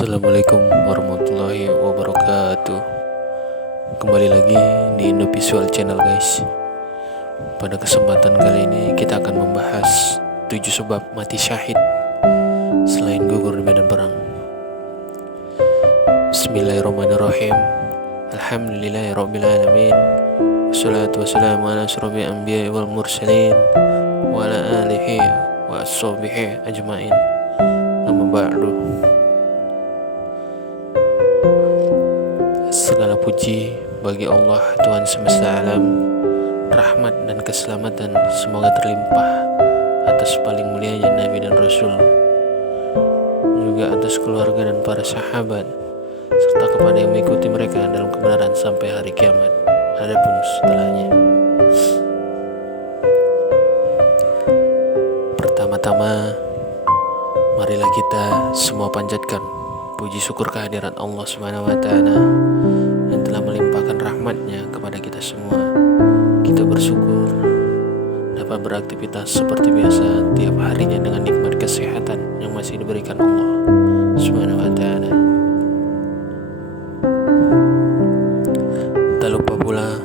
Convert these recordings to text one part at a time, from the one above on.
Assalamualaikum warahmatullahi wabarakatuh. Kembali lagi di Indovisual Channel guys. Pada kesempatan kali ini kita akan membahas 7 sebab mati syahid selain gugur di medan perang. Bismillahirrahmanirrahim. Alhamdulillahirrabbilalamin. Wassalatu wassalamu ala asyrafil anbiya'i wal mursalin wa ala alihi wa ashabihi ajmain. Amma ba'du. Segala puji bagi Allah Tuhan semesta alam. Rahmat dan keselamatan semoga terlimpah atas paling mulianya Nabi dan Rasul, juga atas keluarga dan para sahabat, serta kepada yang mengikuti mereka dalam kebenaran sampai hari kiamat. Adapun setelahnya, pertama-tama marilah kita semua panjatkan puji syukur kehadirat Allah Subhanahu wa Ta'ala yang telah melimpahkan rahmatnya kepada kita semua. Kita bersyukur dapat beraktivitas seperti biasa tiap harinya dengan nikmat kesehatan yang masih diberikan Allah Subhanahu wa Ta'ala. Tak lupa pula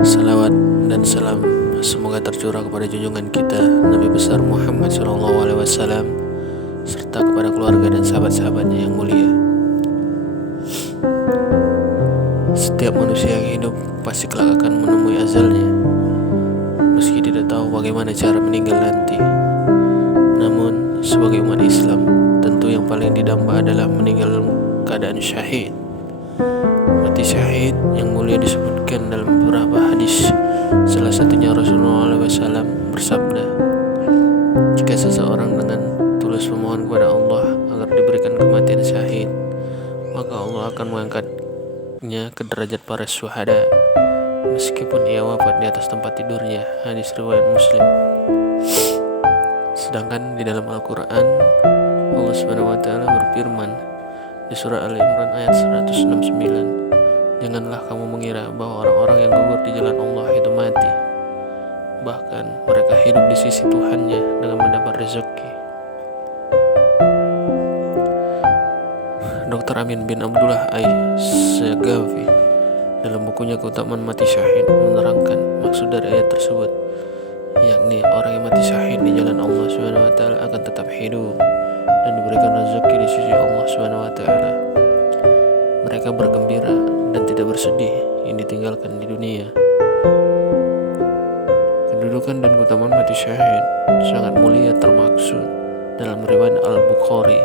salawat dan salam semoga tercurah kepada junjungan kita Nabi besar Muhammad SAW serta kepada keluarga dan sahabat-sahabatnya yang mulia. Setiap manusia yang hidup pasti kelak akan menemui ajalnya, meski tidak tahu bagaimana cara meninggal nanti. Namun sebagai umat Islam, tentu yang paling didamba adalah meninggal dalam keadaan syahid. Mati syahid yang mulia disebutkan dalam beberapa hadis. Salah satunya Rasulullah SAW bersabda, jika seseorang dengan tulus memohon kepada Allah agar diberikan kematian syahid, maka Allah akan mengangkatnya ke derajat para syuhada meskipun ia wafat di atas tempat tidurnya. Hadis riwayat Muslim. Sedangkan di dalam Al-Quran, Allah Subhanahu wa Ta'ala berfirman di surah Al-Imran ayat 169, janganlah kamu mengira bahwa orang-orang yang gugur di jalan Allah itu mati, bahkan mereka hidup di sisi Tuhannya dengan mendapat rezeki. Dr. Amin bin Abdullah Ai-Sagafi dalam bukunya Keutamaan Mati Syahid menerangkan maksud dari ayat tersebut, yakni orang yang mati syahid di jalan Allah Subhanahu wa Ta'ala akan tetap hidup dan diberikan rezeki di sisi Allah Subhanahu wa Ta'ala. Mereka bergembira dan tidak bersedih yang ditinggalkan di dunia. Kedudukan dan keutamaan mati syahid sangat mulia termaksud dalam riwayat Al-Bukhari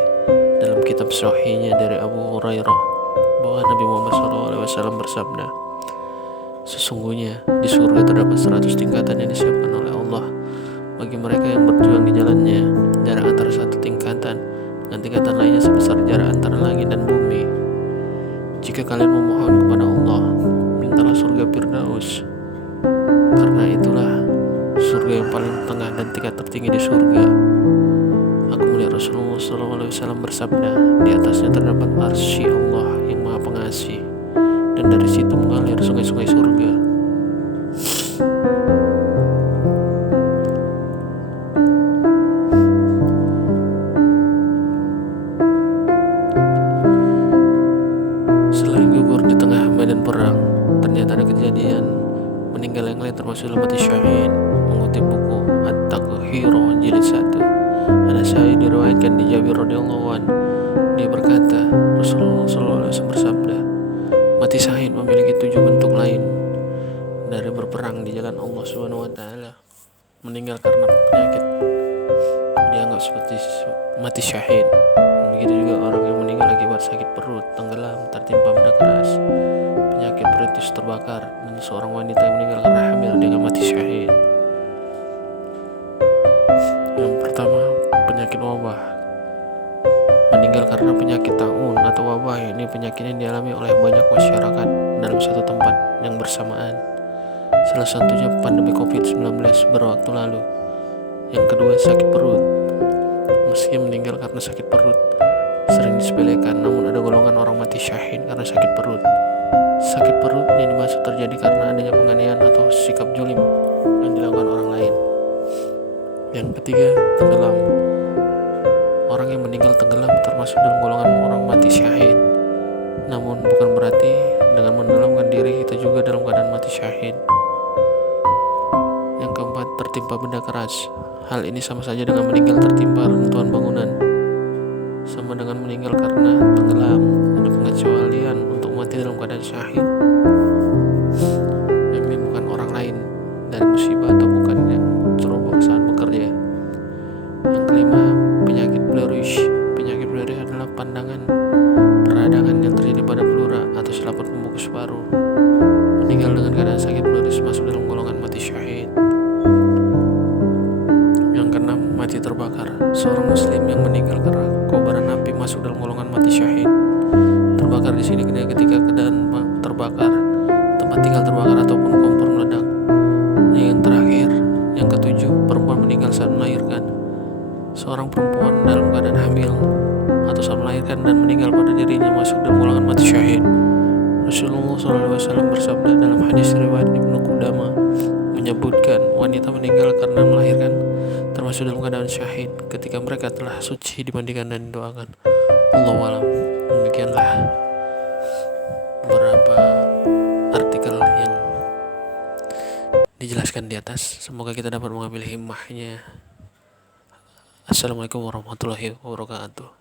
dalam kitab sahihnya dari Abu Hurairah bahwa Nabi Muhammad SAW bersabda, sesungguhnya di surga terdapat 100 tingkatan yang disiapkan oleh Allah bagi mereka yang berjuang di jalannya. Jarak antara satu tingkatan dengan tingkatan lainnya sebesar jarak antara langit dan bumi. Jika kalian memohon kepada Allah, mintalah surga Firdaus, karena itulah surga yang paling tengah dan tingkat tertinggi di surga. Aku melihat Rasulullah SAW bersabda, di atasnya terdapat arsy Allah yang maha pengasih, dan dari situ mengalir sungai-sungai surga. Selain gugur di tengah medan perang, ternyata ada kejadian meninggal yang lain termasuk mati syahid. Mengutip buku At-Taghira jilid 1, ada syahid diriwayatkan di Jabir radhiyallahu anhu, dia berkata, Rasulullah SAW bersabda, mati syahid memiliki 7 bentuk lain dari berperang di jalan Allah Subhanahu wa Ta'ala. Meninggal karena penyakit dianggap seperti mati syahid. Begitu juga orang yang meninggal akibat sakit perut, tenggelam, tertimpa benda keras, penyakit beritis, terbakar, dan seorang wanita yang meninggal karena hamil dianggap mati syahid. Yang pertama, penyakit wabah. Meninggal karena penyakit taun atau wabah, ini penyakit yang dialami oleh banyak masyarakat dalam satu tempat yang bersamaan. Salah satunya pandemi COVID-19 beberapa waktu lalu. Yang kedua, sakit perut. Meski meninggal karena sakit perut sering disepelekan, namun ada golongan orang mati syahid karena sakit perut. Sakit perut yang dimaksud terjadi karena adanya penganiayaan atau sikap jolim yang dilakukan orang lain. Yang ketiga, tenggelam. orang yang meninggal tenggelam termasuk dalam golongan orang mati syahid. Namun bukan berarti dengan menenggelamkan diri kita juga dalam keadaan mati syahid. Yang keempat, tertimpa benda keras. Hal ini sama saja dengan meninggal tertimpa reruntuhan bangunan. Sama dengan meninggal karena tenggelam. Ada pengecualian untuk mati dalam keadaan syahid. Ini bukan orang lain dari musibah atau bukan yang ceroboh saat bekerja. Yang kelima, penyakit pleuris. Penyakit pleuris adalah peradangan yang terjadi pada pleura atau selaput pembungkus paru. Meninggal dengan keadaan sakit pleuris masuk dalam golongan mati syahid. Yang keenam, mati terbakar. Seorang muslim yang meninggal karena kobaran api masuk dalam golongan mati syahid. Terbakar di sini ketika keadaan terbakar, tempat tinggal terbakar ataupun kompor meledak. Yang terakhir, yang ketujuh, perempuan meninggal saat melahirkan. Seorang perempuan dalam keadaan hamil atau saat melahirkan dan meninggal pada dirinya masuk dalam golongan mati syahid. Rasulullah SAW bersabda dalam hadis riwayat Ibnu Qudamah menyebutkan wanita meninggal karena melahirkan termasuk dalam keadaan syahid ketika mereka telah suci dimandikan dan didoakan. Allahu a'lam. Demikianlah beberapa artikel yang dijelaskan di atas. Semoga kita dapat mengambil hikmahnya. Assalamualaikum warahmatullahi wabarakatuh.